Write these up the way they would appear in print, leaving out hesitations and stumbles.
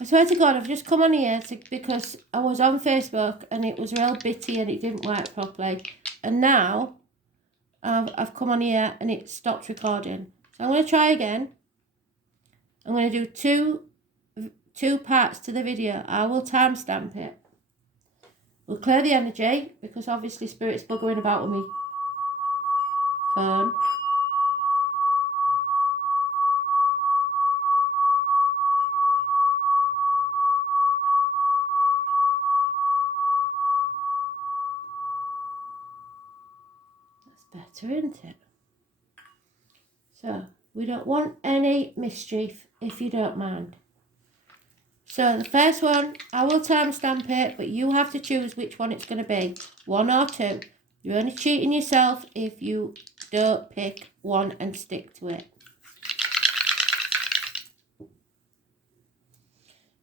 I swear to God, I've just come on here because I was on Facebook and it was real bitty and it didn't work properly. And now I've come on here and it stopped recording. So I'm going to try again. I'm going to do two parts to the video. I will timestamp it. We'll clear the energy because obviously Spirit's buggering about with me phone. That's better, isn't it? So we don't want any mischief, if you don't mind. So the first one, I will timestamp it, but you have to choose which one it's going to be, 1 or 2. You're only cheating yourself if you don't pick one and stick to it.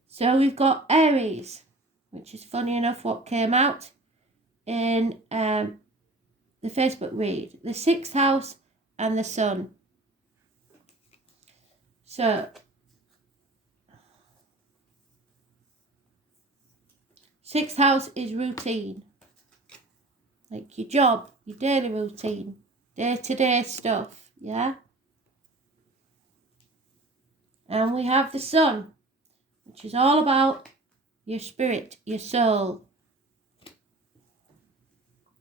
So we've got Aries, which is funny enough what came out in the Facebook read. The 6th house and the sun. So 6th house is routine. Like your job, your daily routine, day-to-day stuff, yeah? And we have the sun, which is all about your spirit, your soul.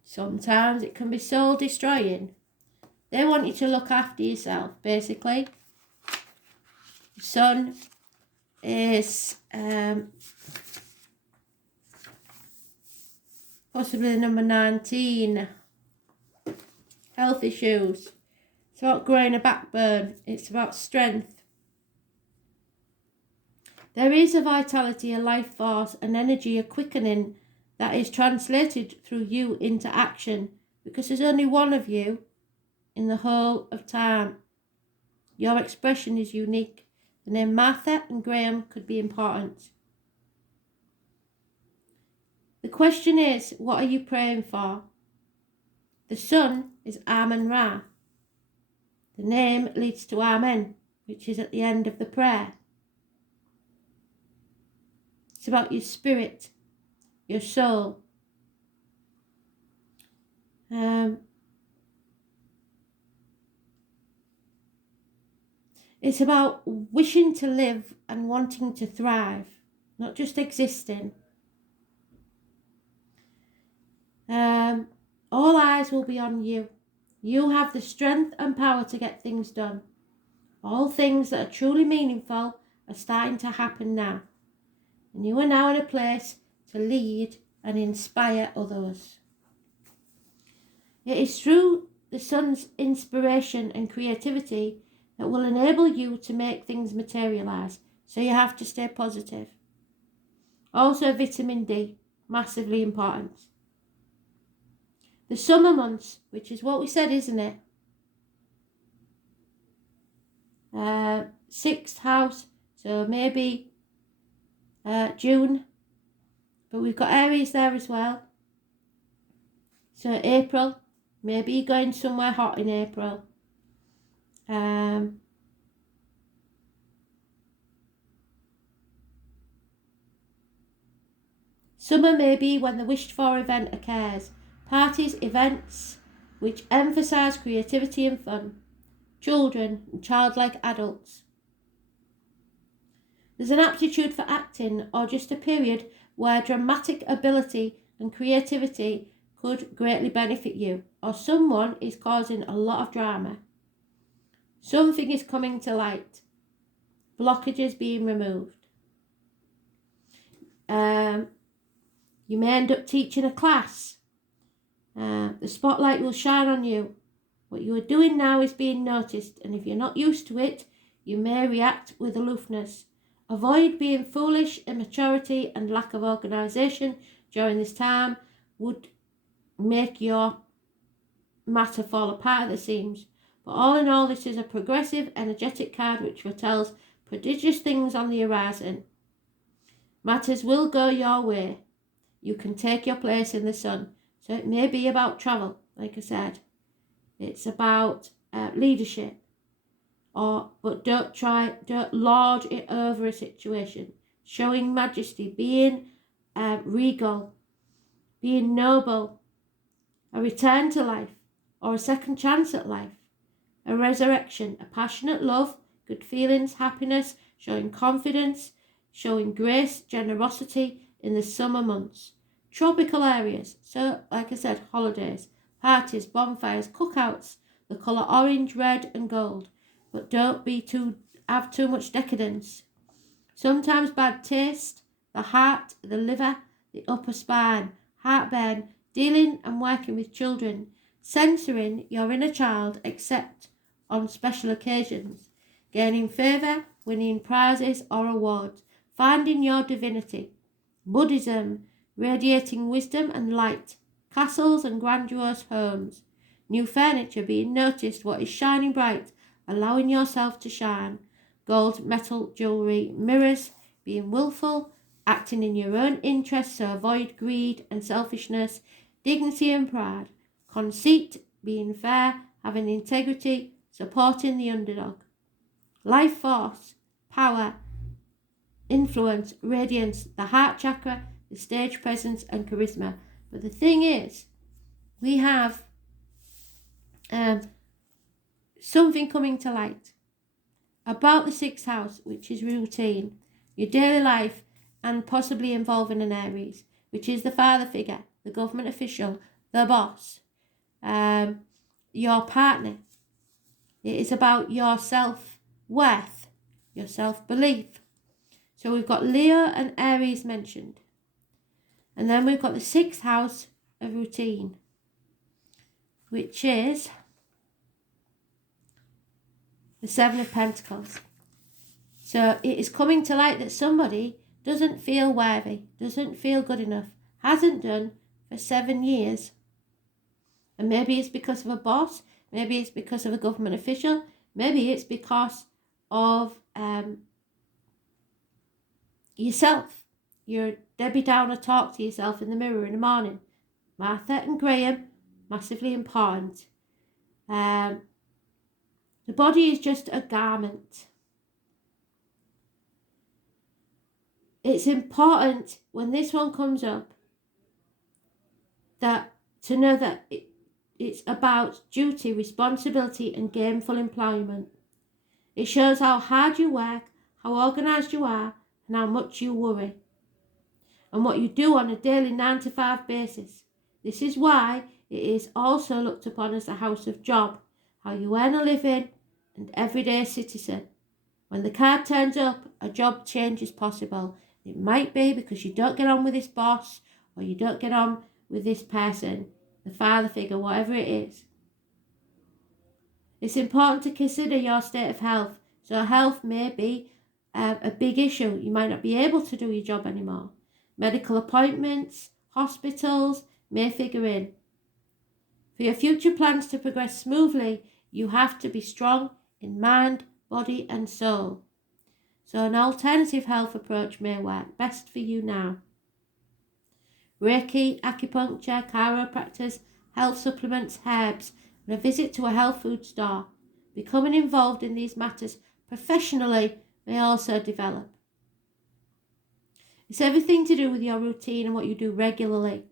Sometimes it can be soul destroying. They want you to look after yourself, basically. The sun is possibly number 19. Health issues. It's about growing a backbone. It's about strength. There is a vitality, a life force, an energy, a quickening that is translated through you into action because there's only one of you in the whole of time. Your expression is unique. The name Martha and Graham could be important. The question is, what are you praying for? The sun is Amen-Ra. The name leads to Amen, which is at the end of the prayer. It's about your spirit, your soul. It's about wishing to live and wanting to thrive, not just existing. All eyes will be on you. You have the strength and power to get things done. All things that are truly meaningful are starting to happen now. And you are now in a place to lead and inspire others. It is through the sun's inspiration and creativity that will enable you to make things materialise. So you have to stay positive. Also vitamin D, massively important. The summer months, which is what we said, isn't it? 6th house, so maybe June. But we've got Aries there as well. So April, maybe you're going somewhere hot in April. Summer may be when the wished for event occurs. Parties, events which emphasise creativity and fun. Children and childlike adults. There's an aptitude for acting or just a period where dramatic ability and creativity could greatly benefit you, or someone is causing a lot of drama. Something is coming to light. Blockages being removed. You may end up teaching a class. The spotlight will shine on you. What you are doing now is being noticed, and if you're not used to it, you may react with aloofness. Avoid being foolish. Immaturity and lack of organisation during this time would make your matter fall apart at the seams. But all in all, this is a progressive, energetic card which foretells prodigious things on the horizon. Matters will go your way. You can take your place in the sun. So it may be about travel, like I said. It's about leadership. But don't lord it over a situation. showing majesty, being regal, being noble, a return to life, or a second chance at life, a resurrection, a passionate love, good feelings, happiness, showing confidence, showing grace, generosity in the summer months. Tropical areas, so like I said, holidays, parties, bonfires, cookouts, the colour orange, red and gold, but don't have too much decadence. Sometimes bad taste, the heart, the liver, the upper spine, heartburn, dealing and working with children, censoring your inner child except on special occasions, gaining favour, winning prizes or awards, finding your divinity, Buddhism, radiating wisdom and light, castles and grandiose homes, new furniture being noticed, what is shining bright, allowing yourself to shine, gold, metal, jewellery, mirrors, being willful, acting in your own interests so avoid greed and selfishness, dignity and pride, conceit, being fair, having integrity, supporting the underdog, life force, power, influence, radiance, the heart chakra, the stage presence and charisma. But the thing is, we have something coming to light about the sixth house, which is routine, your daily life, and possibly involving an Aries, which is the father figure, the government official, the boss, your partner. It is about your self-worth, your self-belief. So we've got Leo and Aries mentioned. And then we've got the sixth house of routine, which is the Seven of Pentacles. So it is coming to light that somebody doesn't feel worthy, doesn't feel good enough, hasn't done for 7 years. And maybe it's because of a boss, maybe it's because of a government official, maybe it's because of yourself. You're Debbie Downer talk to yourself in the mirror in the morning. Martha and Graham, massively important. The body is just a garment. It's important when this one comes up that to know that it's about duty, responsibility and gainful employment. It shows how hard you work, how organised you are and how much you worry. And what you do on a daily 9 to 5 basis. This is why it is also looked upon as a house of job, how you earn a living and everyday citizen. When the card turns up, a job change is possible. It might be because you don't get on with this boss or you don't get on with this person, the father figure, whatever it is. It's important to consider your state of health. So health may be a big issue. You might not be able to do your job anymore. Medical appointments, hospitals may figure in. For your future plans to progress smoothly, you have to be strong in mind, body and soul. So an alternative health approach may work best for you now. Reiki, acupuncture, chiropractors, health supplements, herbs, and a visit to a health food store. Becoming involved in these matters professionally may also develop. It's everything to do with your routine and what you do regularly.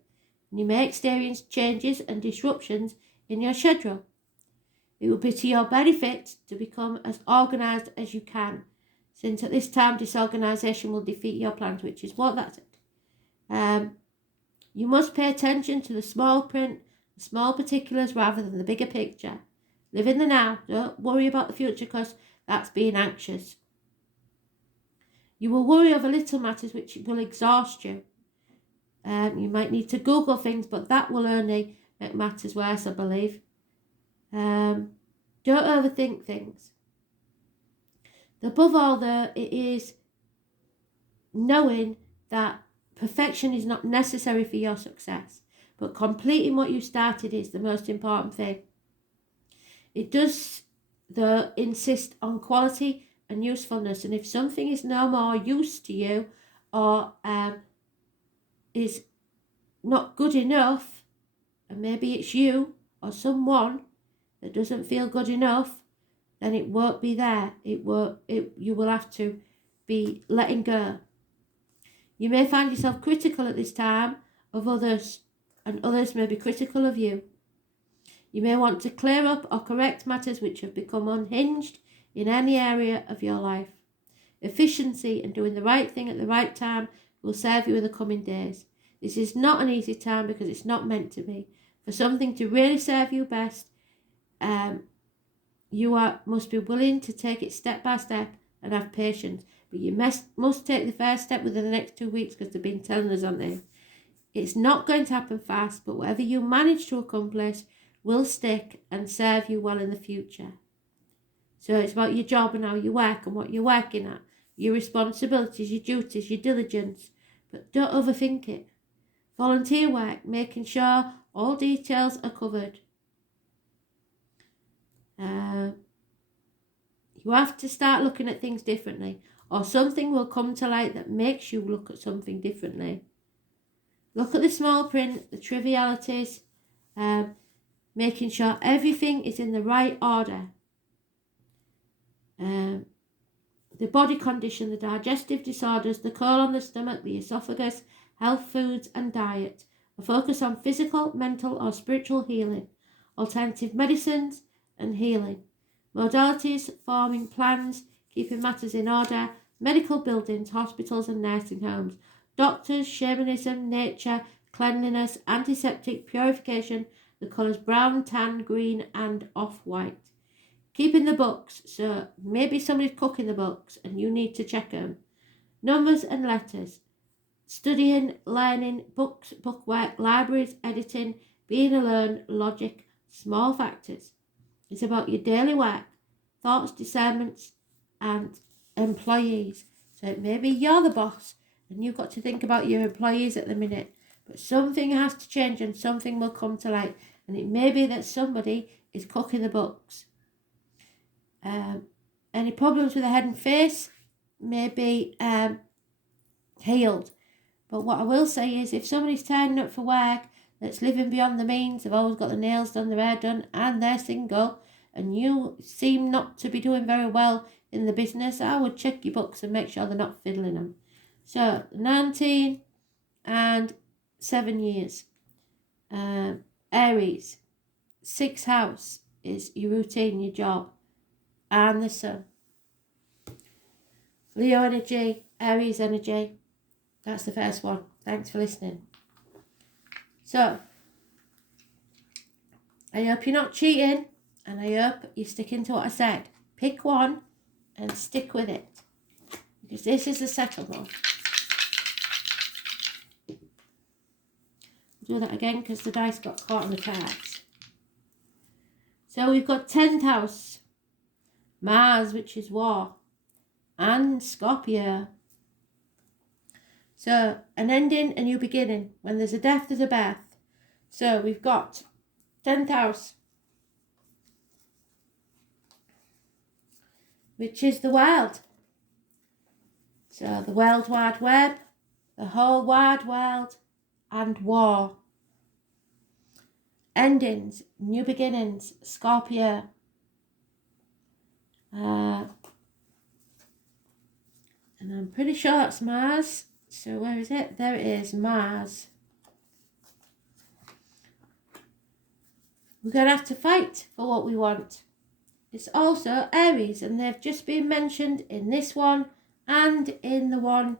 And you may experience changes and disruptions in your schedule. It will be to your benefit to become as organised as you can, since at this time disorganisation will defeat your plans, which is what that's it. You must pay attention to the small print, the small particulars rather than the bigger picture. Live in the now, don't worry about the future because that's being anxious. You will worry over little matters which will exhaust you. You might need to Google things, but that will only make matters worse, I believe. Don't overthink things. Above all, though, it is knowing that perfection is not necessary for your success, but completing what you started is the most important thing. It does, though, insist on quality and usefulness, and if something is no more use to you or is not good enough, and maybe it's you or someone that doesn't feel good enough, then it won't be there. You will have to be letting go. You may find yourself critical at this time of others, and others may be critical of you. You may want to clear up or correct matters which have become unhinged in any area of your life. Efficiency and doing the right thing at the right time will serve you in the coming days. This is not an easy time because it's not meant to be. For something to really serve you best, must be willing to take it step by step and have patience. But you must take the first step within the next 2 weeks because they've been telling us, haven't they? It's not going to happen fast, but whatever you manage to accomplish will stick and serve you well in the future. So it's about your job and how you work and what you're working at, your responsibilities, your duties, your diligence. But don't overthink it. Volunteer work, making sure all details are covered. You have to start looking at things differently, or something will come to light that makes you look at something differently. Look at the small print, the trivialities, making sure everything is in the right order. The body condition, the digestive disorders, the colon, the stomach, the esophagus, health foods and diet. A focus on physical, mental or spiritual healing, alternative medicines and healing. Modalities, forming plans, keeping matters in order, medical buildings, hospitals and nursing homes, doctors, shamanism, nature, cleanliness, antiseptic, purification, the colours brown, tan, green and off-white. Keeping the books, so maybe somebody's cooking the books and you need to check them. Numbers and letters. Studying, learning, books, bookwork, libraries, editing, being alone, logic, small factors. It's about your daily work, thoughts, discernments and employees. So maybe you're the boss and you've got to think about your employees at the minute. But something has to change and something will come to light. And it may be that somebody is cooking the books. Any problems with the head and face may be healed. But what I will say is if somebody's turning up for work that's living beyond the means, they've always got their nails done, their hair done, and they're single, and you seem not to be doing very well in the business, I would check your books and make sure they're not fiddling them. So 19 and 7 years. Aries, 6th house is your routine, your job, and the sun. Leo energy, Aries energy. That's the first one. Thanks for listening. So, I hope you're not cheating and I hope you're sticking to what I said. Pick one and stick with it. Because this is the second one. I'll do that again because the dice got caught on the cards. So we've got 10th house. Mars, which is war. And Scorpio. So, an ending, a new beginning. When there's a death, there's a birth. So, we've got 10th house, which is the world. So, the World Wide Web, the whole wide world, and war. Endings, new beginnings, Scorpio. And I'm pretty sure it's Mars. So where is it? There it is, Mars. We're going to have to fight for what we want. It's also Aries, and they've just been mentioned in this one and in the one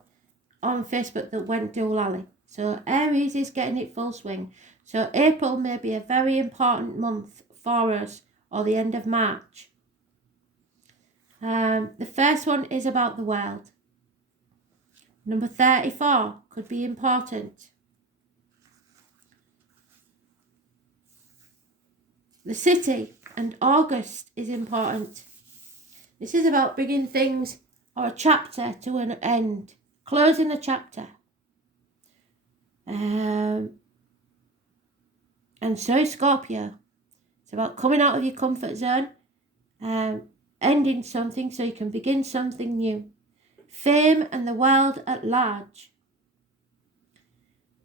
on Facebook that went doolally. So Aries is getting it full swing. So April may be a very important month for us, or the end of March. The first one is about the world. Number 34 could be important. The city and August is important. This is about bringing things or a chapter to an end, closing a chapter. And so is Scorpio. It's about coming out of your comfort zone, ending something so you can begin something new. Fame and the world at large.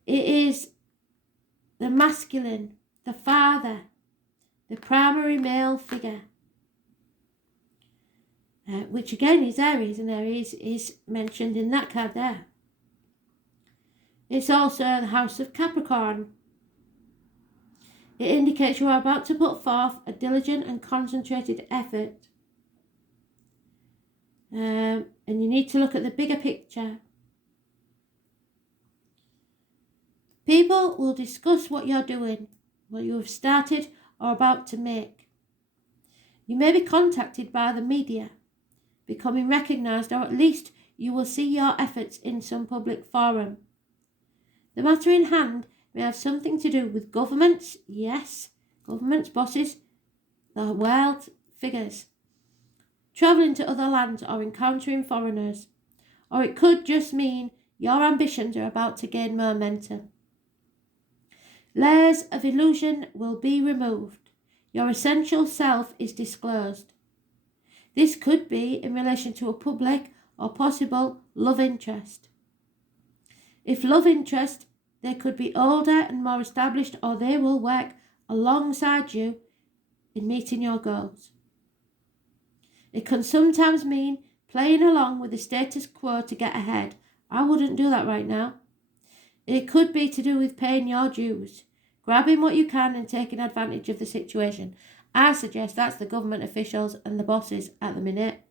It is the masculine, the father, the primary male figure, which again is Aries, and Aries is mentioned in that card there. It's also the house of Capricorn. It indicates you are about to put forth a diligent and concentrated effort. And you need to look at the bigger picture. People will discuss what you're doing, what you have started or about to make. You may be contacted by the media, becoming recognised, or at least you will see your efforts in some public forum. The matter in hand may have something to do with governments, yes, governments, bosses, the world figures, travelling to other lands or encountering foreigners. Or it could just mean your ambitions are about to gain momentum. Layers of illusion will be removed. Your essential self is disclosed. This could be in relation to a public or possible love interest. If love interest, they could be older and more established, or they will work alongside you in meeting your goals. It can sometimes mean playing along with the status quo to get ahead. I wouldn't do that right now. It could be to do with paying your dues, grabbing what you can and taking advantage of the situation. I suggest that's the government officials and the bosses at the minute.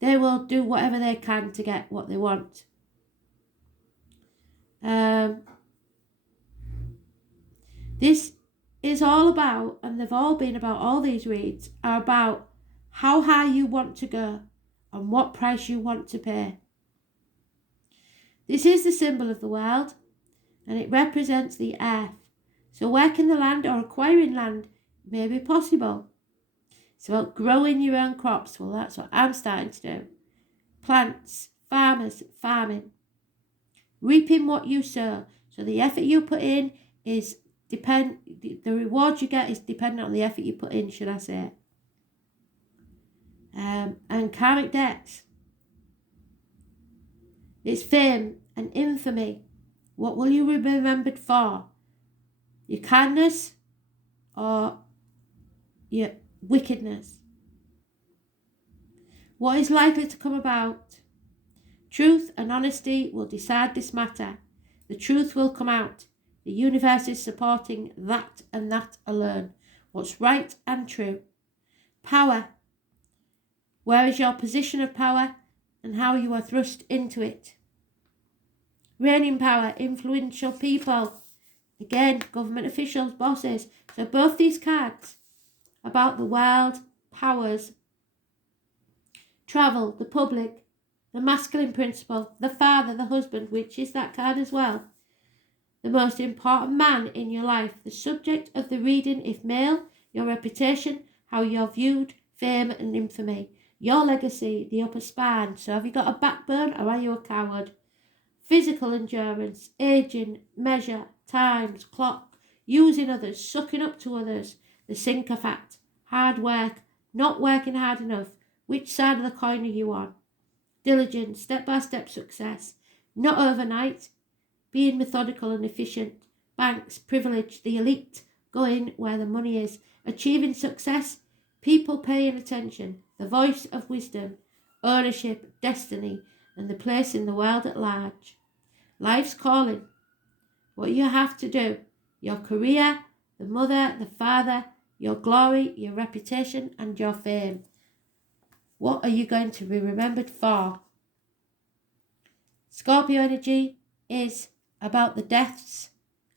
They will do whatever they can to get what they want. This is all about, and they've all been about, all these reads are about how high you want to go and what price you want to pay. This is the symbol of the world, and it represents the earth. So working the land or acquiring land may be possible. It's about growing your own crops. Well, that's what I'm starting to do. Plants, farmers, farming. Reaping what you sow. So the effort you put in is the reward you get is dependent on the effort you put in, should I say. And karmic debts. It's fame and infamy. What will you be remembered for? Your kindness or your wickedness? What is likely to come about? Truth and honesty will decide this matter. The truth will come out. The universe is supporting that and that alone. What's right and true. Power. Where is your position of power and how you are thrust into it? Reigning power, influential people. Again, government officials, bosses. So both these cards about the world, powers, travel, the public, the masculine principle, the father, the husband, which is that card as well. The most important man in your life. The subject of the reading, if male, your reputation, how you're viewed, fame and infamy. Your legacy, the upper spine. So have you got a backbone or are you a coward? Physical endurance, aging, measure, times, clock, using others, sucking up to others, the sinker fact, hard work, not working hard enough. Which side of the coin are you on? Diligence, step-by-step success, not overnight, being methodical and efficient, banks, privilege, the elite, going where the money is, achieving success, people paying attention, the voice of wisdom, ownership, destiny, and the place in the world at large. Life's calling. What you have to do. Your career, the mother, the father, your glory, your reputation, and your fame. What are you going to be remembered for? Scorpio energy is about the deaths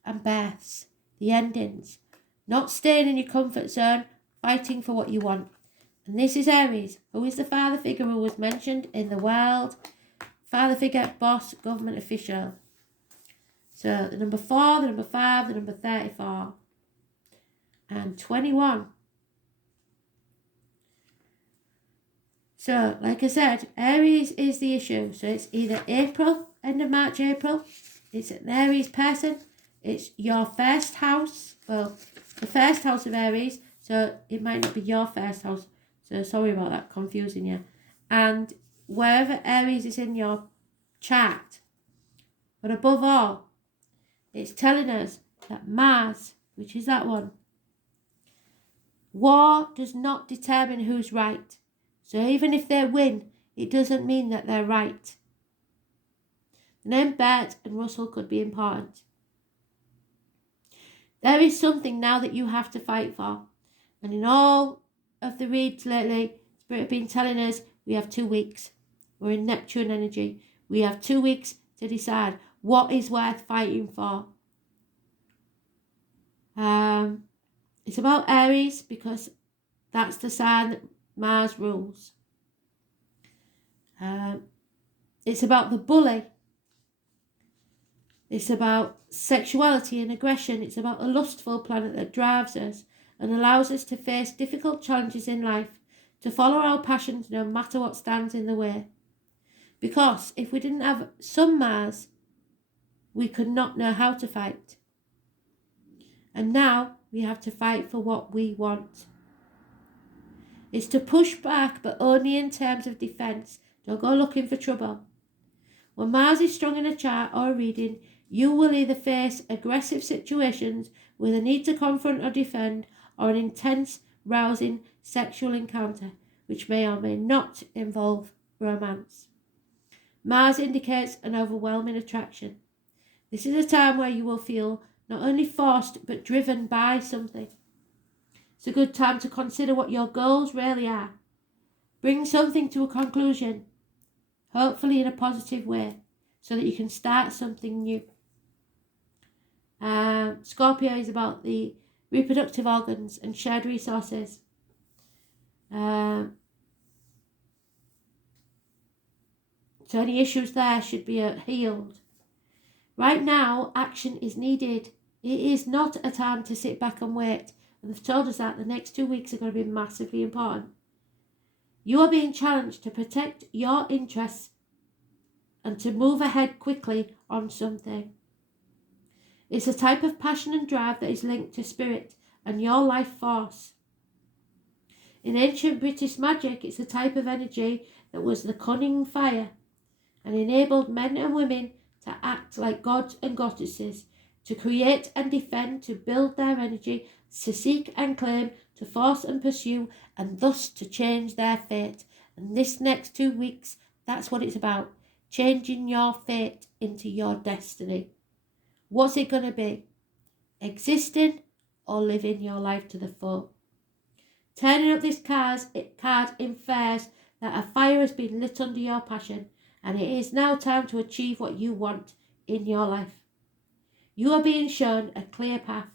and births, the endings. Not staying in your comfort zone, fighting for what you want. And this is Aries, who is the father figure who was mentioned in the world. Father figure, boss, government official. So the number 4, the number 5, the number 34. And 21. So, like I said, Aries is the issue. So it's either April, end of March, April. It's an Aries person. It's your first house. Well, the first house of Aries. So it might not be your first house. So sorry about that, confusing you. And wherever Aries is in your chart. But above all, it's telling us that Mars, which is that one, war does not determine who's right. So even if they win, it doesn't mean that they're right. The name Bert and Russell could be important. There is something now that you have to fight for. And in all of the reads lately, Spirit have been telling us we have 2 weeks. We're in Neptune energy. We have 2 weeks to decide what is worth fighting for. It's about Aries because that's the sign that Mars rules. It's about the bully. It's about sexuality and aggression. It's about a lustful planet that drives us and allows us to face difficult challenges in life, to follow our passions no matter what stands in the way. Because if we didn't have some Mars, we could not know how to fight. And now we have to fight for what we want. It's to push back, but only in terms of defence. Don't go looking for trouble. When Mars is strong in a chart or a reading, you will either face aggressive situations with a need to confront or defend, or an intense, rousing sexual encounter, which may or may not involve romance. Mars indicates an overwhelming attraction. This is a time where you will feel not only forced but driven by something. It's a good time to consider what your goals really are. Bring something to a conclusion, hopefully in a positive way, so that you can start something new. Scorpio is about the reproductive organs and shared resources. So any issues there should be healed. Right now, action is needed. It is not a time to sit back and wait. And they've told us that the next 2 weeks are going to be massively important. You are being challenged to protect your interests and to move ahead quickly on something. It's a type of passion and drive that is linked to spirit and your life force. In ancient British magic, it's a type of energy that was the cunning fire and enabled men and women to act like gods and goddesses, to create and defend, to build their energy, to seek and claim, to force and pursue, and thus to change their fate. And this next 2 weeks, that's what it's about. Changing your fate into your destiny. What's it going to be? Existing or living your life to the full? Turning up this card infers that a fire has been lit under your passion, and it is now time to achieve what you want in your life. You are being shown a clear path.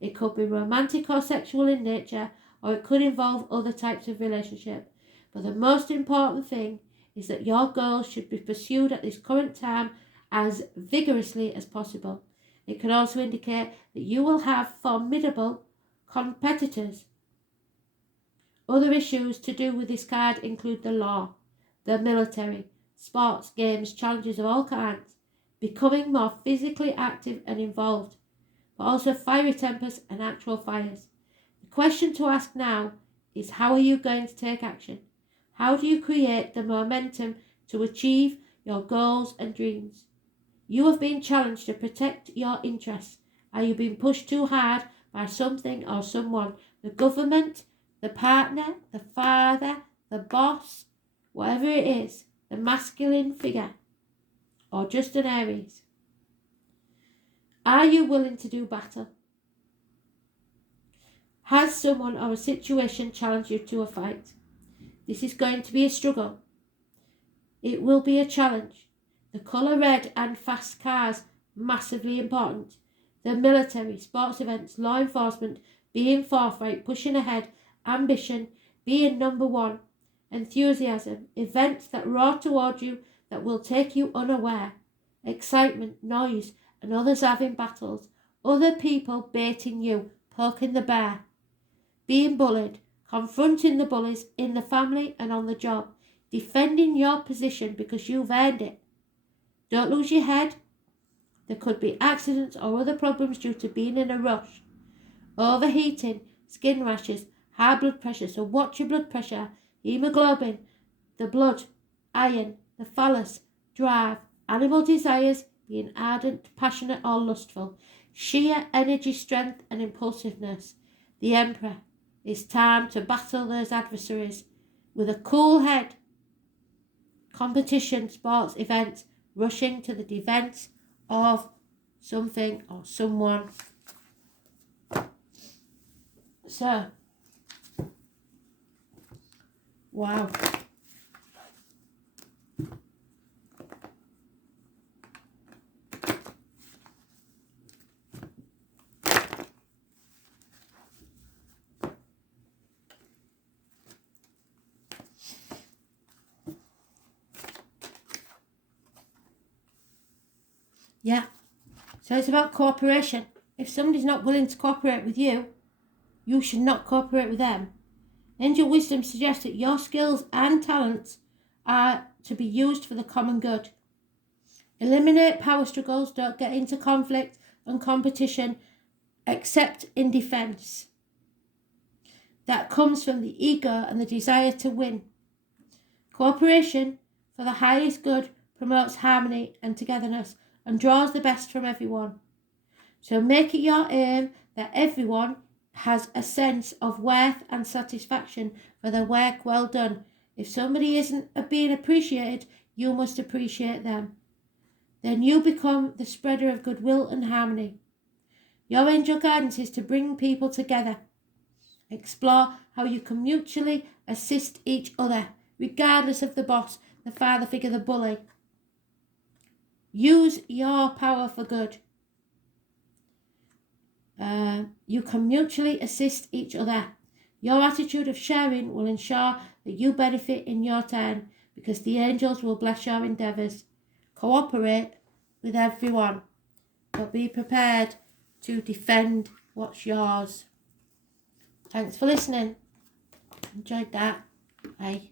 It could be romantic or sexual in nature, or it could involve other types of relationship. But the most important thing is that your goals should be pursued at this current time as vigorously as possible. It can also indicate that you will have formidable competitors. Other issues to do with this card include the law, the military, sports, games, challenges of all kinds, becoming more physically active and involved, but also fiery tempers and actual fires. The question to ask now is, how are you going to take action? How do you create the momentum to achieve your goals and dreams? You have been challenged to protect your interests. Are you being pushed too hard by something or someone? The government, the partner, the father, the boss, whatever it is, the masculine figure, or just an Aries. Are you willing to do battle? Has someone or a situation challenged you to a fight? This is going to be a struggle. It will be a challenge. The colour red and fast cars, massively important. The military, sports events, law enforcement, being forthright, pushing ahead, ambition, being number one, enthusiasm, events that roar toward you that will take you unaware, excitement, noise, and others having battles, other people baiting you, poking the bear, being bullied, confronting the bullies in the family and on the job, defending your position because you've earned it. Don't lose your head. There could be accidents or other problems due to being in a rush. Overheating, skin rashes, high blood pressure. So watch your blood pressure, hemoglobin, the blood, iron, the phallus, drive, animal desires, being ardent, passionate or lustful, sheer energy, strength and impulsiveness. The Emperor. It's time to battle those adversaries with a cool head. Competition, sports, events, rushing to the defense of something or someone. So, wow. Yeah. So it's about cooperation. If somebody's not willing to cooperate with you, you should not cooperate with them. Angel wisdom suggests that your skills and talents are to be used for the common good. Eliminate power struggles. Don't get into conflict and competition except in defense. That comes from the ego and the desire to win. Cooperation for the highest good promotes harmony and togetherness and draws the best from everyone. So make it your aim that everyone has a sense of worth and satisfaction for their work well done. If somebody isn't being appreciated, you must appreciate them. Then you become the spreader of goodwill and harmony. Your angel guidance is to bring people together. Explore how you can mutually assist each other, regardless of the boss, the father figure, the bully. Use your power for good. You can mutually assist each other. Your attitude of sharing will ensure that you benefit in your turn because the angels will bless your endeavours. Cooperate with everyone, but be prepared to defend what's yours. Thanks for listening. Enjoyed that. Bye.